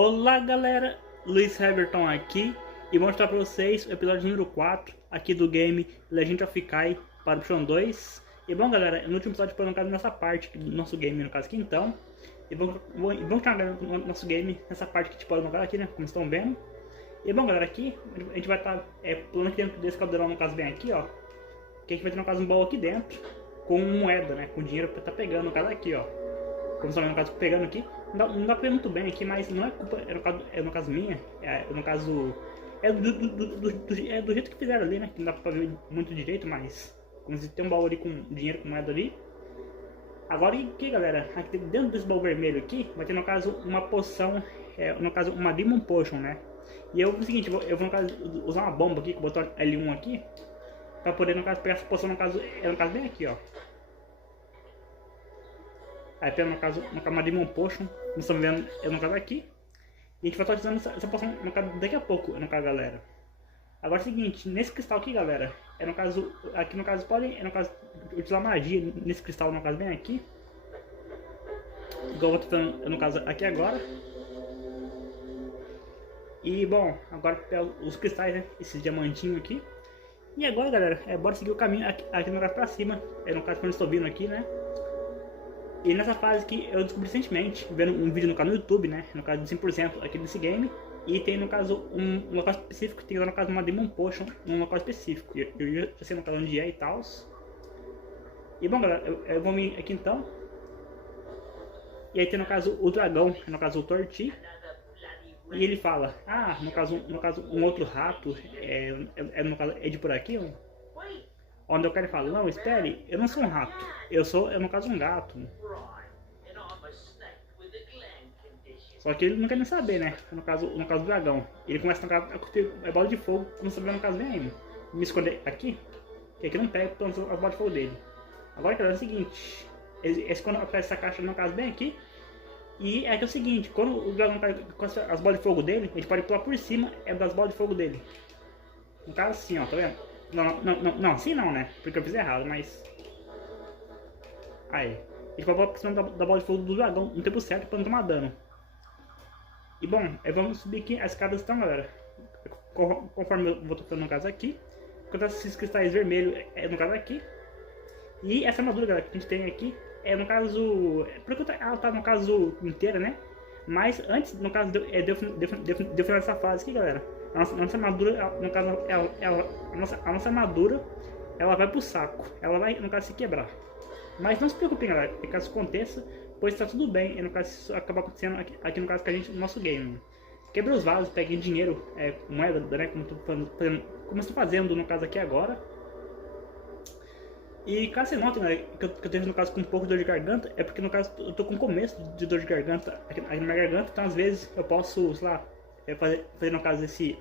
Olá galera, Luiz Heverton aqui e vou mostrar para vocês o episódio número 4 aqui do game Legend of Kai para o PlayStation 2. E bom galera, no último episódio foi no caso nessa parte do nosso game, no caso aqui então. E vamos continuar no nosso game nessa parte que tipo no caso aqui, né, como estão vendo. E bom galera, aqui a gente vai estar pulando aqui dentro desse caldeirão, no caso bem aqui ó. Que a gente vai ter no caso um baú aqui dentro com moeda, né, com dinheiro para estar pegando, no caso aqui ó. Como estão vendo, no caso pegando aqui, não dá pra ver muito bem aqui, mas não é culpa, é no caso minha, no caso, do jeito que fizeram ali, né, que não dá pra ver muito direito, mas como se tem um baú ali com dinheiro, com moeda ali. Agora aqui galera, aqui dentro desse baú vermelho aqui, vai ter no caso uma poção, no caso uma Demon Potion, né, e eu, o seguinte, eu vou no caso usar uma bomba aqui, com o botão L1 aqui, pra poder no caso pegar essa poção, no caso bem aqui ó. Aí tem no caso uma Demon Potion, como vocês estão vendo, no caso aqui. E a gente vai estar utilizando essa poção no caso daqui a pouco, no caso galera. Agora é o seguinte, nesse cristal aqui galera, no caso, aqui no caso podem, no caso, utilizar magia nesse cristal, no caso bem aqui. Igual eu estou fazendo no caso aqui agora. E bom, agora pega os cristais, né, esse diamantinho aqui. E agora galera, bora seguir o caminho aqui no caso pra cima, no caso quando eu estou vindo aqui, né. E nessa fase que eu descobri recentemente, vendo um vídeo no canal do YouTube, né, no caso de 100% aqui desse game, e tem no caso um local específico, tem no caso uma Demon Potion, num local específico, eu já sei no caso onde é e tal. E bom galera, eu vou vir aqui então, e aí tem no caso o dragão, no caso o Torti, e ele fala, no caso um outro rato, no caso é de por aqui, onde eu quero falar, não, espere, eu não sou um rato, eu sou, no caso, um gato. Só que ele não quer nem saber, né, no caso do dragão. Ele começa a cuspir bola de fogo, não sabe no caso bem ainda. Me esconder aqui, que aqui não pega tanto as bolas de fogo dele. Agora, cara, é o seguinte, quando aparece essa caixa no caso bem aqui, e é que é o seguinte, quando o dragão cospe as bolas de fogo dele, a gente pode pular por cima das bolas de fogo dele. No caso assim, ó, tá vendo? Não, assim não, né? Porque eu fiz errado, mas... Aí. A gente vai pular por cima da bola de fogo do dragão no tempo certo pra não tomar dano. E bom, vamos subir aqui as escadas então, galera. Conforme eu vou tocando no caso aqui. Quando esses cristais vermelhos no caso aqui. E essa armadura, galera, que a gente tem aqui no caso... Porque ela tá no caso inteira, né? Mas antes, no caso, de eu finalizar essa fase aqui, galera. A nossa armadura, no caso, a nossa armadura, ela vai pro saco. Ela vai, no caso, se quebrar. Mas não se preocupem, galera, caso isso aconteça, pois tá tudo bem. E no caso, isso acaba acontecendo aqui no caso que a gente, no nosso game. Quebre os vasos, peguem dinheiro, moeda, né, como eu estou fazendo, no caso aqui agora. E caso você note, né, que eu esteja no caso com um pouco de dor de garganta, é porque no caso eu tô com começo de dor de garganta aqui na minha garganta, então às vezes eu posso, sei lá, fazer no caso esse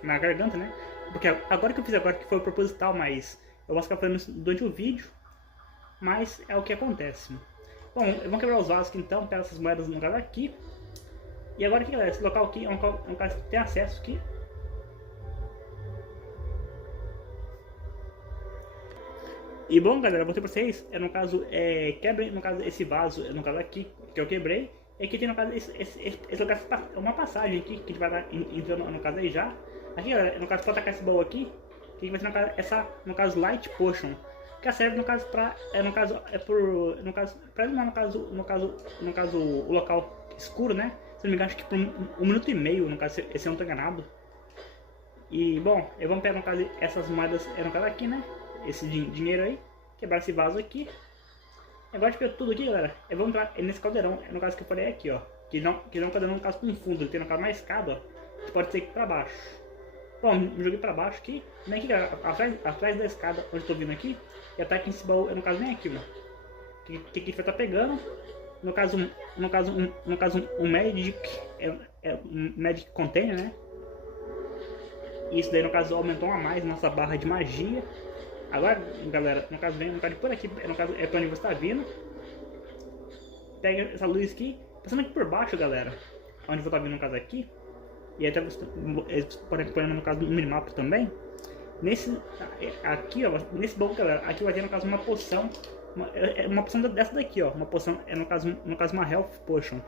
na garganta, né? Porque agora que eu fiz agora que foi proposital, mas eu vou ficar fazendo isso durante o vídeo, mas é o que acontece. Bom, vamos quebrar os vasos aqui então, pegar essas moedas no caso aqui. E agora aqui galera, esse local aqui é um caso que tem acesso aqui. E bom galera, eu vou ter pra vocês, no caso, quebrem no caso esse vaso, no caso aqui, que eu quebrei. E aqui tem no caso esse lugar, uma passagem aqui, que a gente vai dar entrando no caso aí já. Aqui galera, no caso pode atacar esse baú aqui, que vai ser no caso, essa, no caso, Light Potion. Que serve no caso pra, pra iluminar no caso, o local escuro, né? Se não me engano, acho que por 1 minuto e meio, no caso, se eu não tô enganado. E bom, vamos pegar no caso essas moedas, no caso aqui, né? Esse dinheiro aí, quebrar esse vaso aqui. Agora de pegar tudo aqui, galera, vamos entrar nesse caldeirão, no caso que eu falei aqui, ó. Que não é um caldeirão no caso com fundo, ele tem no caso uma escada, ó. A gente pode ser aqui pra baixo. Bom, me joguei pra baixo aqui, vem aqui, galera, atrás da escada onde eu tô vindo aqui. E ataque nesse baú, no caso nem aqui, mano. Que a gente vai estar pegando. No caso um Magic, um Magic Container, né? Isso daí no caso aumentou a mais nossa barra de magia. Agora, galera, no caso vem, no caso por aqui, no caso é pra onde você tá vindo. Pega essa luz aqui, passando aqui por baixo, galera. Onde eu vou estar vindo, no caso aqui. E até você pode pôr no caso no minimapa também. Aqui, ó, nesse baú, galera, aqui vai ter no caso uma poção É uma poção dessa daqui, ó. Uma poção, no caso uma Health Potion.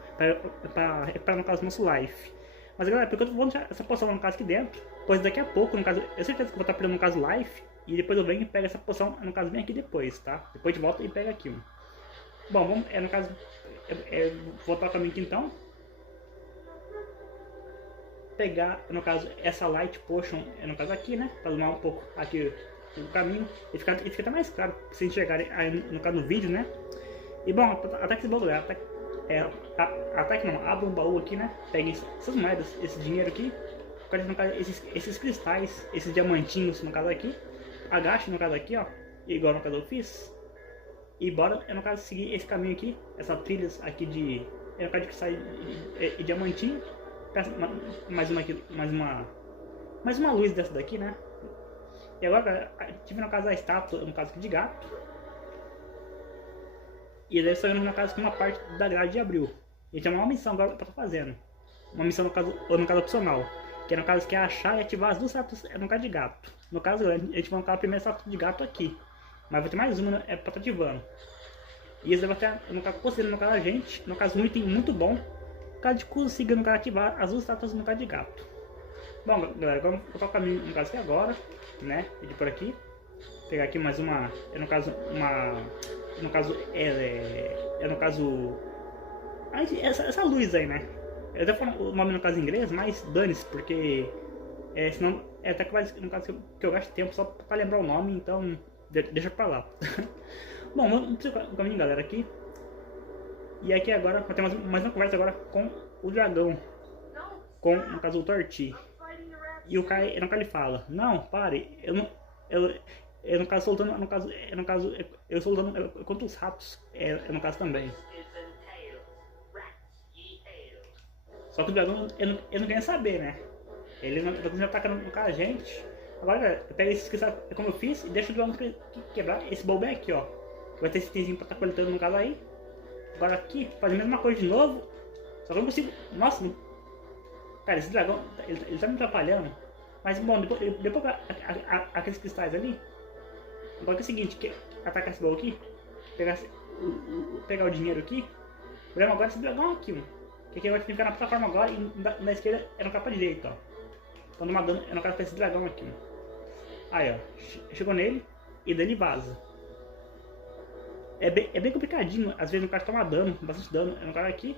Pra recuperar, no caso, nosso Life. Mas galera, porque eu tô falando essa poção no caso aqui dentro? Pois daqui a pouco, no caso, eu tenho certeza que eu vou estar pegando no caso Life. E depois eu venho e pego essa poção, no caso, bem aqui depois, tá? Depois de volta e pega aqui, ó. Bom, vamos, no caso, voltar o caminho aqui então. Pegar, no caso, essa Light Potion, no caso aqui, né? Pra iluminar um pouco aqui o caminho. E fica até mais claro, se vocês enxergarem aí, no caso do vídeo, né? E bom, até que esse baú, até que não, abra um baú aqui, né? Peguem essas moedas, esse dinheiro aqui. No caso, esses cristais, esses diamantinhos, no caso aqui. Agache, no caso aqui, ó. Igual no caso eu fiz. E bora, no caso, seguir esse caminho aqui. Essas trilhas aqui de... no caso de cristais e diamantinho. Mais uma aqui, mais uma luz dessa daqui, né? E agora, tive no caso a estátua, no caso aqui de gato. E daí saiu no caso que uma parte da grade abriu. E tinha uma missão agora pra estar fazendo. Uma missão no caso opcional. Que é no caso que é achar e ativar as duas estátuas no caso de gato. No caso, a gente vai colocar a primeira estátua de gato aqui. Mas vai ter mais uma, né? É pra estar ativando. E isso vai ter, no caso, considerando no caso a gente, no caso um item muito bom. No caso de conseguir, no caso, ativar as duas estátuas no caso de gato. Bom, galera, vamos colocar o caminho no caso aqui agora, né? E por aqui. Pegar aqui mais uma, no caso, no caso, no caso, essa luz aí, né? Eu até falo o nome no caso em inglês, mas dane-se, porque senão até que vai, no caso que eu gasto tempo só pra lembrar o nome, então deixa pra lá. Bom, vamos para o caminho, galera, aqui. E aqui agora, vai ter mais uma conversa agora com o dragão. Com, no caso, o Torti. E o Kai, no caso, ele fala, não, pare, eu no caso soltando, eu soltando contra os ratos, no caso também. Só que o dragão, eu não quero saber, né? Ele não tá atacando com a gente. Agora, galera, eu pego esses cristais como eu fiz e deixo o dragão quebrar esse baú bem aqui, ó. Vai ter esse itemzinho pra estar coletando no caso aí. Agora aqui, faz a mesma coisa de novo. Só que eu não consigo. Nossa, cara, esse dragão, ele tá me atrapalhando. Mas bom, depois aqueles cristais ali. Agora que é o seguinte, que atacar esse baú aqui. Pegar o dinheiro aqui. O problema agora é esse dragão aqui, ó. Que aqui agora tem que ficar na plataforma agora e na esquerda é no capa direita, ó. Então numa dano, é no caso pra esse dragão aqui. Aí, ó. Chegou nele e daí ele vaza. É bem complicadinho, às vezes o cara toma dano, bastante dano. É no cara aqui.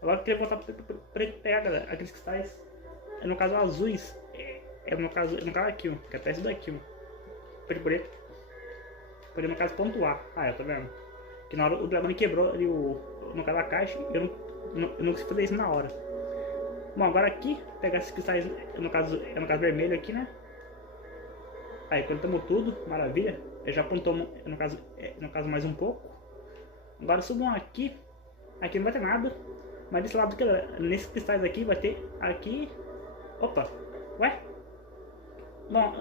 Agora eu queria voltar pra ele pegar, galera, aqueles cristais. É no caso azuis. É no caso aqui, ó. Que é até isso daqui, ó. Pra ele poder no caso pontuar. Ah, tá vendo? Que na hora o dragão quebrou ali no caso da caixa. Eu não consegui fazer isso na hora. Bom, agora aqui, pegar esses cristais, no caso vermelho aqui, né? Aí, coletamos tudo, maravilha. Eu já apontou, no caso mais um pouco. Agora subam aqui. Aqui não vai ter nada. Mas desse lado aqui, nesses cristais aqui, vai ter aqui. Opa! Ué? Bom,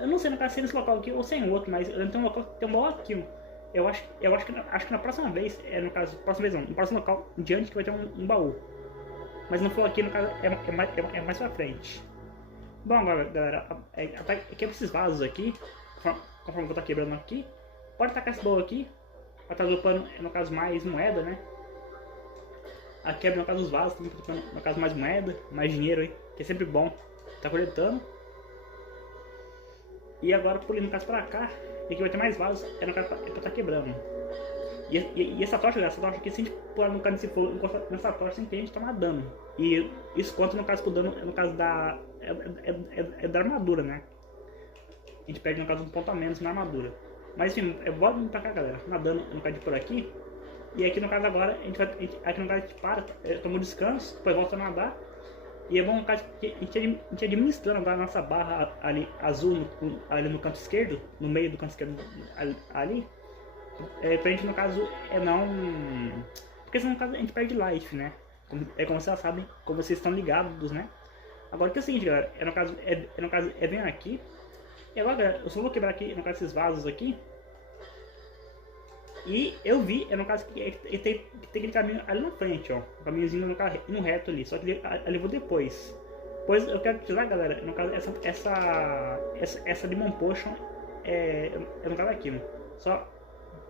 eu não sei no caso se é nesse local aqui ou se é em outro, mas eu tenho um local que tem um baú aqui. Eu acho que na próxima vez, no próximo local diante que vai ter um baú. Mas não for aqui, no caso, é mais pra frente. Bom, agora, galera, aqui esses vasos aqui, conforme eu vou estar quebrando aqui, pode tacar esse baú aqui, vai estar dropando, no caso, mais moeda, né? Aqui quebra, no caso, os vasos, também dropando, no caso, mais moeda, mais dinheiro aí, que é sempre bom tá coletando. E agora, pulando, no caso, pra cá, e aqui vai ter mais vasos, no caso, pra estar quebrando. E essa tocha, galera, essa tocha aqui, se a gente pular no caso desse fogo, encostar nessa tocha, sem ter, a gente toma dano. E isso conta, no caso, pro dano, no caso da... É da armadura, né? A gente perde, no caso, um ponto a menos na armadura. Mas enfim, bora vir pra cá, galera. Nadando, no caso de por aqui. E aqui no caso agora, aqui no caso a gente para, toma um descanso, depois volta a nadar. E é bom, no caso, que a gente administrando agora a nossa barra ali, azul, ali no canto esquerdo, no meio do canto esquerdo ali. Pra gente, no caso, não... Porque senão, no caso, a gente perde life, né? Como vocês sabem, como vocês estão ligados, né? Agora que é o seguinte, galera, no caso, bem aqui. E agora, galera, eu só vou quebrar aqui, no caso, esses vasos aqui. E eu vi, no caso, que tem aquele caminho ali na frente, ó. Um caminhozinho no reto ali, só que ele eu vou depois. Pois eu quero tirar, galera, no caso, essa Demon Potion no caso aqui, ó. Só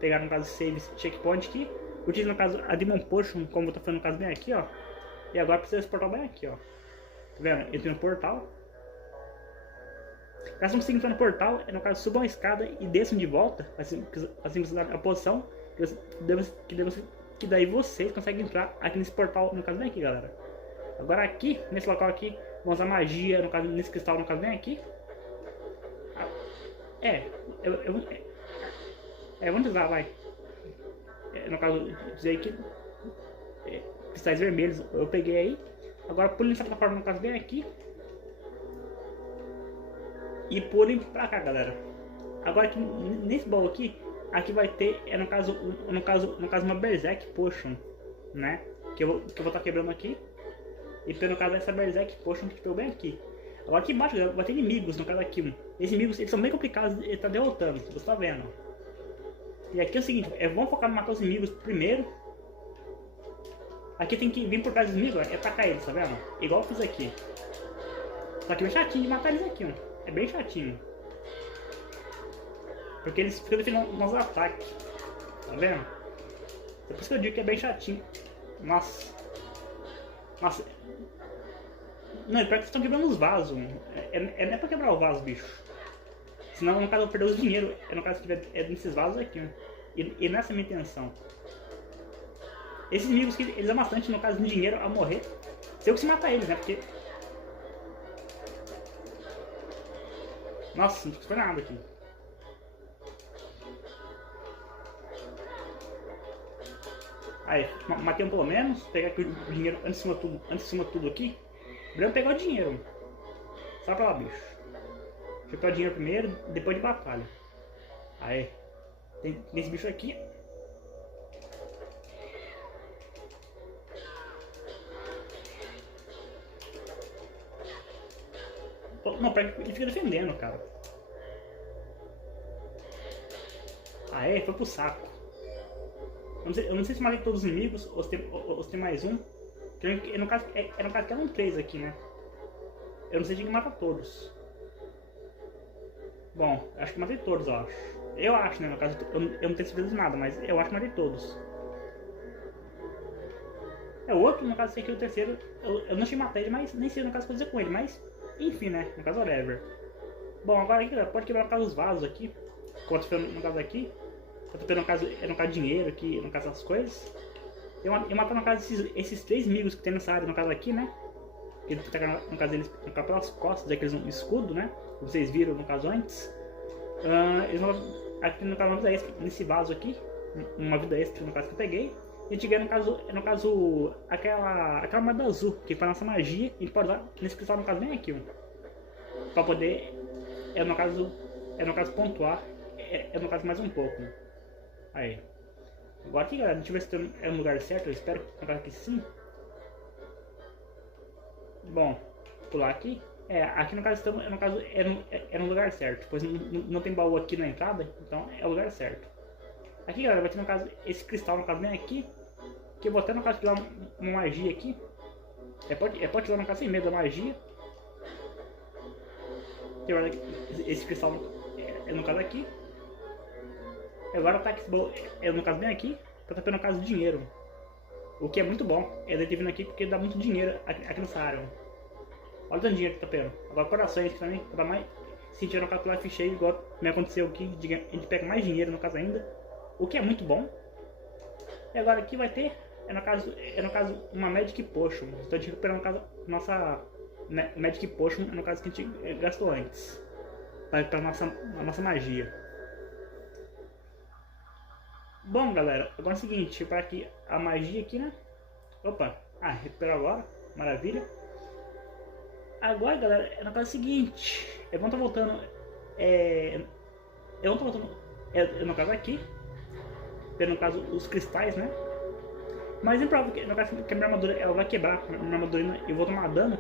pegar no caso save checkpoint aqui. Utiliza no caso a Demon Potion, como eu tô fazendo no caso bem aqui, ó. E agora precisa exportar bem aqui, ó. Tá vendo? Entra no portal. Caso não consiga entrar no portal, no caso suba uma escada e desçam de volta, assim você dá a posição, que daí vocês conseguem entrar aqui nesse portal, no caso bem aqui, galera. Agora aqui, nesse local aqui, vamos usar magia, no caso, nesse cristal, no caso bem aqui. Vamos usar, vai. No caso, dizer que cristais vermelhos eu peguei aí. Agora pulem nessa plataforma, no caso bem aqui. E pulem pra cá, galera. Agora aqui, nesse baú aqui vai ter, no caso uma Berserk Potion, né? Que eu vou estar quebrando aqui. E pelo caso essa Berserk Potion que pegou bem aqui. Agora aqui embaixo, galera, vai ter inimigos, no caso aqui. Esses inimigos, eles são bem complicados de estar derrotando, você tá vendo. E aqui é o seguinte, vamos focar no matar os inimigos primeiro. Aqui tem que vir por trás dos inimigos, é atacar eles, tá vendo? Igual eu fiz aqui. Só que é chatinho de matar eles aqui, ó. É bem chatinho. Porque eles ficam defendendo nossos ataques. Tá vendo? É por isso que eu digo que é bem chatinho. Nossa. Nossa. Não, é pior que vocês estão quebrando os vasos. Não é pra quebrar o vaso, bicho. Senão, no caso, eu vou perder os dinheiro. No caso, nesses vasos aqui. Ó. E nessa é a minha intenção. Esses inimigos que eles dão bastante, no caso, de dinheiro a morrer. Se eu conseguir matar eles, né? Porque... Nossa, não foi nada aqui. Aí, matei um pelo menos. Pegar aqui o dinheiro antes de cima tudo aqui. Primeiro pegar o dinheiro. Sai pra lá, bicho. Deixa eu pegar o dinheiro primeiro, depois de batalha. Aí. Tem esse bicho aqui. Não, ele fica defendendo, cara. Aê, foi pro saco. Eu não sei se matei todos os inimigos ou se tem mais um. No caso que eram 3 aqui, né? Eu não sei se tinha que matar todos. Bom, acho que matei todos, eu acho. Eu acho, né? No caso, eu não tenho certeza de nada, mas eu acho que matei todos. O outro, no caso, esse aqui, o terceiro, eu não tinha matado ele, mas nem sei no caso o que fazer com ele, mas enfim, né? No caso, whatever. Bom, agora aqui, pode quebrar no caso os vasos aqui. Quanto foi no caso aqui. Quanto foi no caso dinheiro aqui, no caso as coisas. Eu matar no caso esses 3 amigos que tem nessa área, no caso aqui, né? Que no caso eles pelas costas, é que eles um escudo, né? Vocês viram no caso antes. Eles vão, aqui no caso uma vida extra, nesse vaso aqui. Uma vida extra no caso que eu peguei. E a gente ganha no caso aquela moeda azul, que para nossa magia, a gente pode usar nesse cristal no caso bem aqui, ó. Pra poder, no caso pontuar, no caso mais um pouco. Aí. Agora aqui, galera, deixa eu ver se é no lugar certo, eu espero que sim. Bom, pular aqui. Aqui no caso estamos, no lugar certo, pois não tem baú aqui na entrada, então é o lugar certo. Aqui, galera, vai ter no caso esse cristal no caso bem aqui, que eu vou até no caso tirar uma magia aqui. Pode tirar no caso sem medo da magia. Esse cristal no caso aqui. Agora tá aqui, no caso bem aqui, pra tá pegando no caso dinheiro. O que é muito bom, ele ter vindo aqui porque dá muito dinheiro aqui nessa área. Olha o tanto de dinheiro que tá pegando. Agora corações também, pra dar mais. Se tiver no caso life cheio, igual me aconteceu aqui, a gente pega mais dinheiro no caso ainda. O que é muito bom. E agora aqui vai ter, no caso uma Magic Potion. Então a gente recupera no caso nossa Magic Potion, no caso que a gente gastou antes. Para nossa magia. Bom, galera, agora é o seguinte, para aqui a magia aqui, né? Opa, recuperar agora, maravilha. Agora, galera, no caso é o seguinte, eu vou estar voltando, no caso aqui, no caso os cristais, né? Mas em prova que no caso que a minha armadura ela vai quebrar, minha armadura e eu vou tomar dano.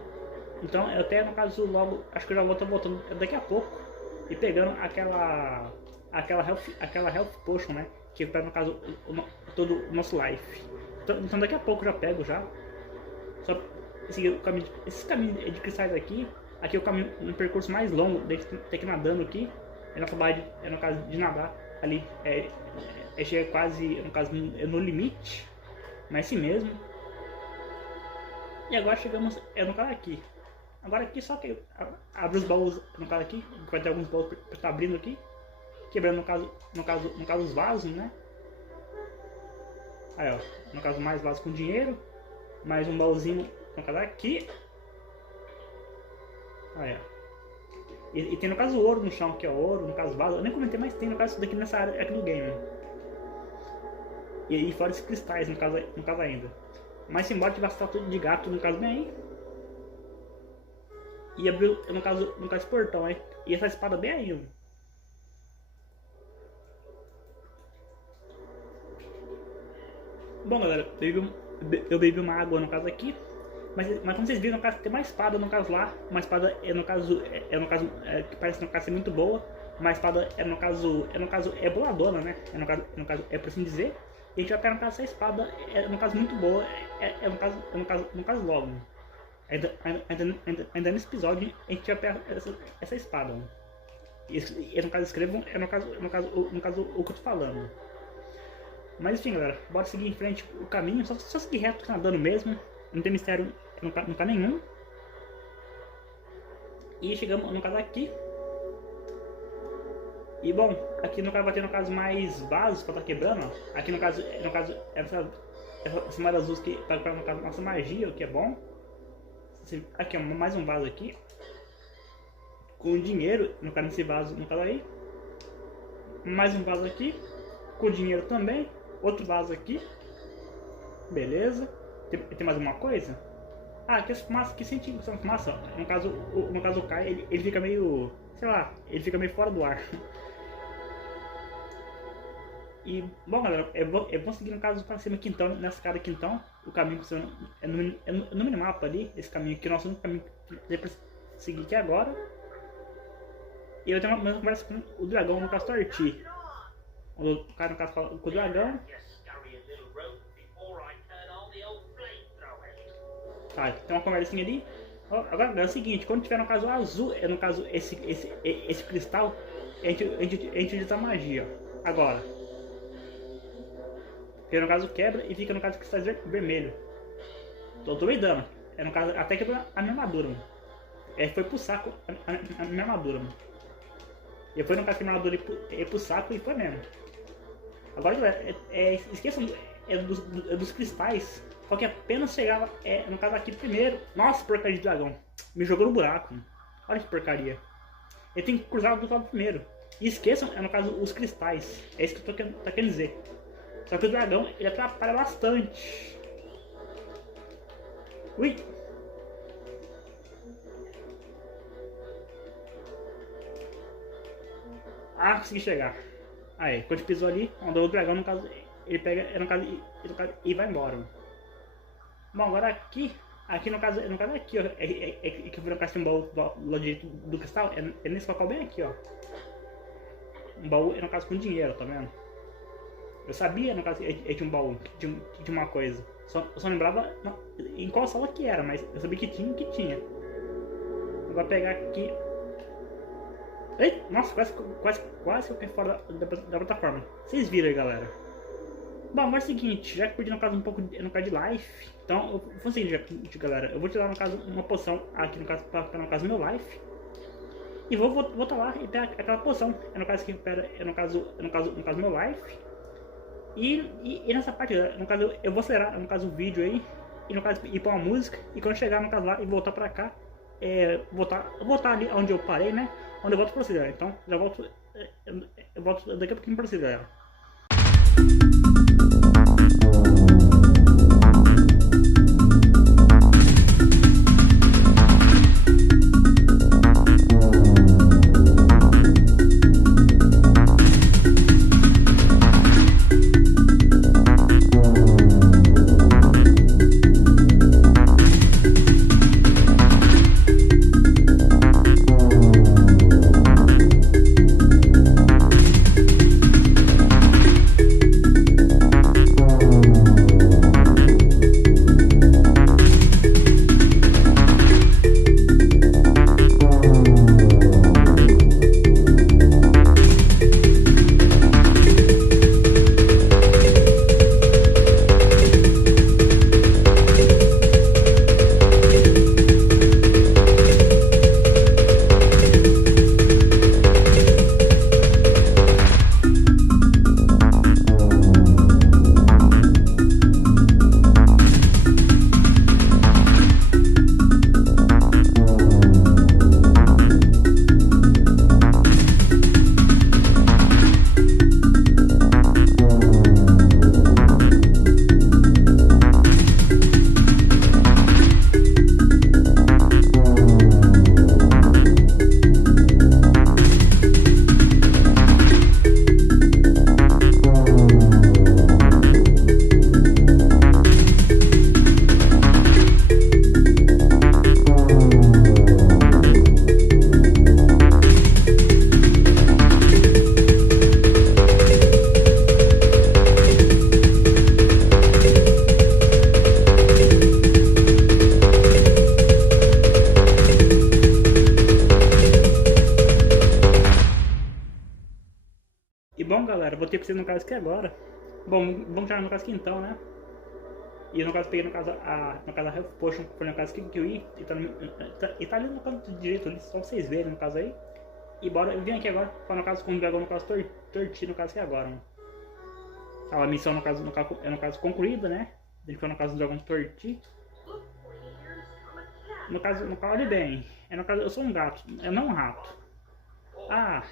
Então eu até no caso logo, acho que eu já vou estar voltando daqui a pouco e pegando aquela health potion, né? Que pega no caso todo o nosso life. Então daqui a pouco eu já pego já. Só seguir o caminho, esse caminho de cristais aqui é o caminho, um percurso mais longo, ter que ir nadando aqui. É nossa barra no caso de nadar ali chega quase, no caso, no limite, mas assim mesmo. E agora chegamos no caso aqui. Agora aqui só que abre os baús no caso aqui, vai ter alguns baús pra estar abrindo aqui, quebrando no caso os vasos, né? Aí ó, no caso mais vasos com dinheiro, mais um baúzinho no caso aqui. Aí ó. E tem no caso ouro no chão, que é ouro, no caso vaso. Eu nem comentei, mas tem no caso isso daqui nessa área aqui do game. E fora esses cristais no caso ainda. Mas embora tivesse tudo de gato no caso bem aí. E abriu no caso esse portão aí. E essa espada bem aí. Bom galera, eu bebi uma água no caso aqui. Mas como vocês viram, no caso, tem uma espada no caso lá. Uma espada que parece no caso ser muito boa. Uma espada no caso é boladona, né? No caso é por assim dizer. E a gente vai pegar no caso essa espada, no caso muito boa. No caso logo. Ainda nesse episódio a gente vai pegar essa espada. E no caso escrevam, no caso o que eu tô falando. Mas enfim galera, bora seguir em frente o caminho, só seguir reto nadando mesmo. Não tem mistério não tá nenhum. E chegamos no caso aqui. E bom, aqui no caso vai ter no caso mais vasos pra estar quebrando. Ó. Aqui no caso essa moeda azul que para no caso nossa magia, o que é bom. Aqui ó, mais um vaso aqui. Com dinheiro, no caso nesse vaso, no caso aí. Mais um vaso aqui. Com dinheiro também. Outro vaso aqui. Beleza. Tem mais alguma coisa? Ah, aqui essa fumaça, que sente essa fumaça, no caso o Kai, ele fica meio, sei lá, ele fica meio fora do ar. E, bom galera, eu vou seguir no caso para cima aqui então, nessa cara aqui então, o caminho que você é no minimapa ali, esse caminho aqui, nosso único caminho que para seguir aqui agora. E eu tenho uma conversa com o dragão no caso Torti. O cara no caso fala com o dragão. Tá, tem uma conversinha ali. Agora é o seguinte, quando tiver no caso azul, no caso esse cristal, a gente utiliza a magia. Ó. Agora. Porque no caso quebra e fica no caso cristais vermelho. Tô doidando. No caso, até quebrou a minha armadura, mano. Foi pro saco a minha armadura, mano. E foi no caso que a minha armadura ia pro saco e foi mesmo. Agora galera, esqueçam dos cristais. Só que apenas chegava, no caso aqui primeiro. Nossa, porcaria de dragão. Me jogou no buraco. Olha que porcaria. Ele tem que cruzar do lado primeiro. E esqueçam, no caso, os cristais. É isso que eu tô querendo dizer. Só que o dragão, ele atrapalha bastante. Ui. Ah, consegui chegar. Aí, quando pisou ali, andou o dragão, no caso, ele pega, no caso, e vai embora. Bom, agora aqui no caso aqui, ó, que eu vou colocar um baú do direito do cristal, é nesse local bem aqui, ó. Um baú, no caso, com dinheiro, tá vendo? Eu sabia, no caso, que tinha um baú, de uma coisa. Eu só lembrava em qual sala que era, mas eu sabia que tinha. Eu vou pegar aqui. Ei, nossa, quase que eu caí fora da plataforma. Vocês viram aí, galera. Bom, agora é o seguinte, já que eu perdi no caso um pouco de life, então eu vou fazer o seguinte, galera, eu vou tirar no caso uma poção aqui no caso para no caso meu life e vou voltar lá e pegar aquela poção, no caso que recupera, no caso meu life e nessa parte, no caso eu vou acelerar no caso o vídeo aí e no caso ir para uma música e quando chegar no caso lá e voltar para cá, voltar ali onde eu parei, né, onde eu volto para vocês, galera. Então já volto, eu volto daqui a pouquinho para vocês, galera. galera, vou ter que ser no caso aqui agora. Bom, vamos tirar no caso aqui então, né? E no caso peguei no caso a Health Potion, que foi no caso aqui que eu ia, e tá ali no canto direito ali, só vocês verem no caso aí. E bora, eu vim aqui agora, para no caso com o dragão no caso torti no caso aqui agora, mano. A missão no caso é no caso concluída, né? A gente foi no caso do dragão torti. No caso, olha bem, no caso eu sou um gato, eu não um rato. Ah,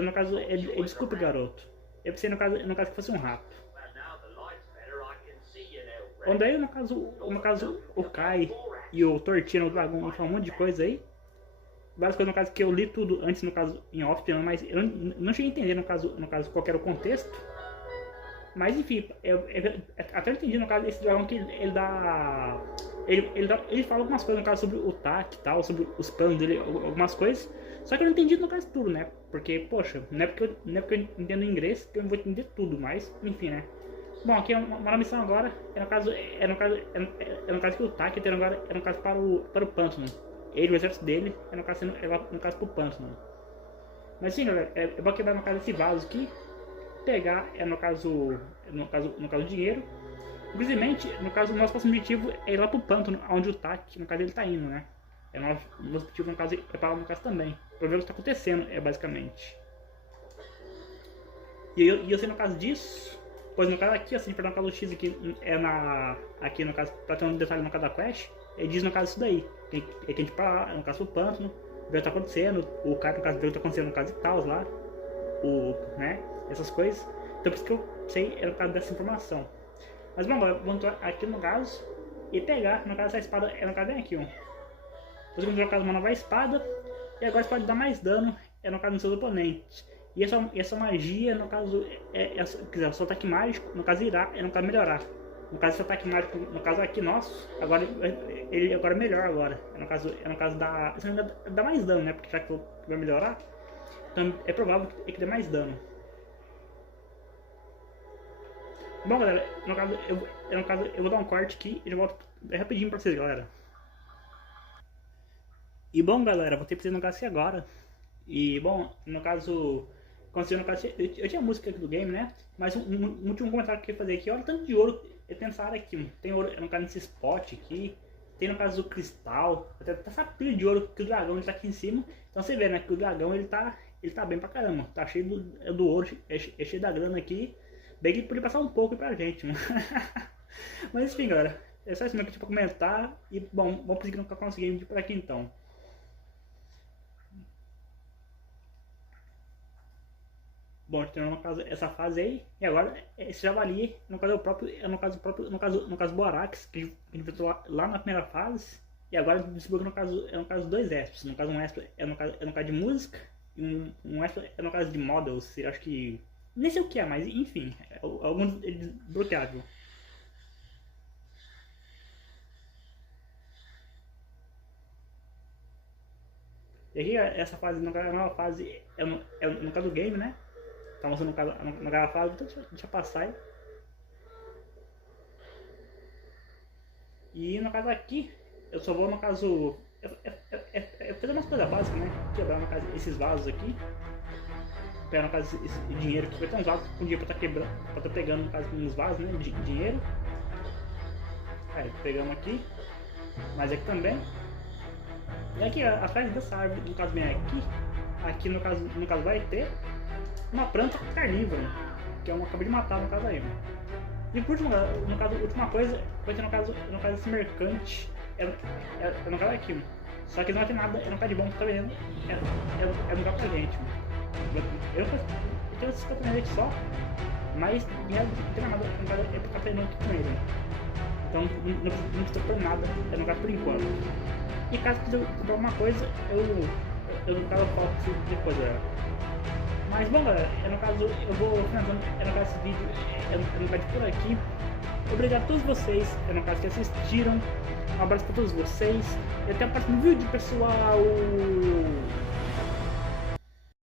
no caso, desculpe garoto. Eu pensei no caso que fosse um rato. Onde aí no caso o Kai e o Tortino, o dragão, falam um monte de coisa aí. Basicamente no caso que eu li tudo antes no caso em off, mas eu não cheguei a entender no caso qual era o contexto. Mas enfim, até eu entendi no caso esse dragão que ele dá. Ele fala algumas coisas no caso sobre o TAC e tal, sobre os planos dele, algumas coisas. Só que eu não entendi no caso tudo, né? Porque, poxa, não é porque eu entendo inglês que eu não vou entender tudo, mas enfim, né? Bom, aqui é uma missão agora, no caso que o TAC tem agora é no caso para o pântano. Ele, o exército dele, é no caso para o pântano. Mas sim, galera, eu vou quebrar no caso esse vaso aqui, pegar no caso dinheiro. Infelizmente, no caso o nosso próximo objetivo é ir lá pro pântano, onde o TAC, no caso ele tá indo, né? O nosso objetivo no caso é para lá no caso também, pra ver o que tá acontecendo, basicamente. E eu sei no caso disso. Pois no caso aqui, assim, para no caso X aqui, aqui no caso, pra ter um detalhe no caso da quest, ele diz no caso isso daí, que a gente para no caso do pântano, ver o que tá acontecendo, o cara no caso ver o que tá acontecendo no caso de tal lá, né, essas coisas. Então por isso que eu sei no caso dessa informação. Mas bom, agora vamos entrar aqui no caso e pegar, no caso essa espada, no caso bem aqui, ó. Depois vamos no caso uma nova espada, e agora você pode dar mais dano, no caso nos seus oponentes. E essa magia, no caso, o seu ataque mágico, no caso irá, no caso melhorar. No caso, esse ataque mágico, no caso aqui nosso, agora ele agora é melhor agora. No caso dá mais dano, né? Porque já que vai melhorar, então é provável que dê mais dano. Bom, galera, no caso eu vou dar um corte aqui e já volto rapidinho pra vocês, galera. E bom, galera, vou ter que fazer no caso aqui agora. E bom, no caso, eu tinha música aqui do game, né? Mas um último comentário que eu ia fazer aqui, olha o tanto de ouro tem nessa área aqui. Tem ouro no caso nesse spot aqui, tem no caso do cristal, até essa pilha de ouro que o dragão ele tá aqui em cima. Então você vê, né, que o dragão ele tá bem pra caramba, tá cheio do ouro, é cheio da grana aqui. Bem que ele podia passar um pouco pra gente, mano. Mas enfim, galera, é só isso mesmo que eu tinha pra comentar. E bom, vamos prosseguir no canal seguinte por aqui então. Bom, terminou no caso essa fase aí, e agora esse javali, no caso é o próprio, no caso Borax, que a gente enfrentou lá na primeira fase, e agora descobriu no caso dois espos, no caso um espo no caso de música, e um espo no caso de models, acho que, nem sei o que é, mas enfim, alguns desbloqueável. E aqui essa fase, no caso, a nova fase no caso do game, né? Tá mostrando no caso fase, então deixa eu passar aí. E no caso aqui, eu só vou no caso. Eu fiz umas coisas básicas, né? Quebrar no caso esses vasos aqui. Pegar no caso esse dinheiro que foi tão vasos com dinheiro pra tá quebrando, pra tá pegando no caso uns vasos, né? De dinheiro. Aí, pegamos aqui. Mas aqui também. E aqui atrás dessa árvore, no caso bem aqui no caso vai ter uma planta carnívora, que eu acabei de matar no caso aí. E por último, no caso, a última coisa vai ter no caso esse mercante, no caso aqui. Só que não tem nada, no caso de bom que tá vendendo, é no caso pra gente. Eu tenho esses campeonatos só, mas não tem nada, no caso é pra aprender aqui com ele. Então não estou por nada, no caso por enquanto. E caso quiser comprar alguma coisa, eu no caso falo depois, galera. Mas bom, galera, no caso eu vou finalizando no caso esse vídeo, no caso por aqui. Obrigado a todos vocês, no caso que assistiram. Um abraço para todos vocês e até o próximo vídeo, pessoal!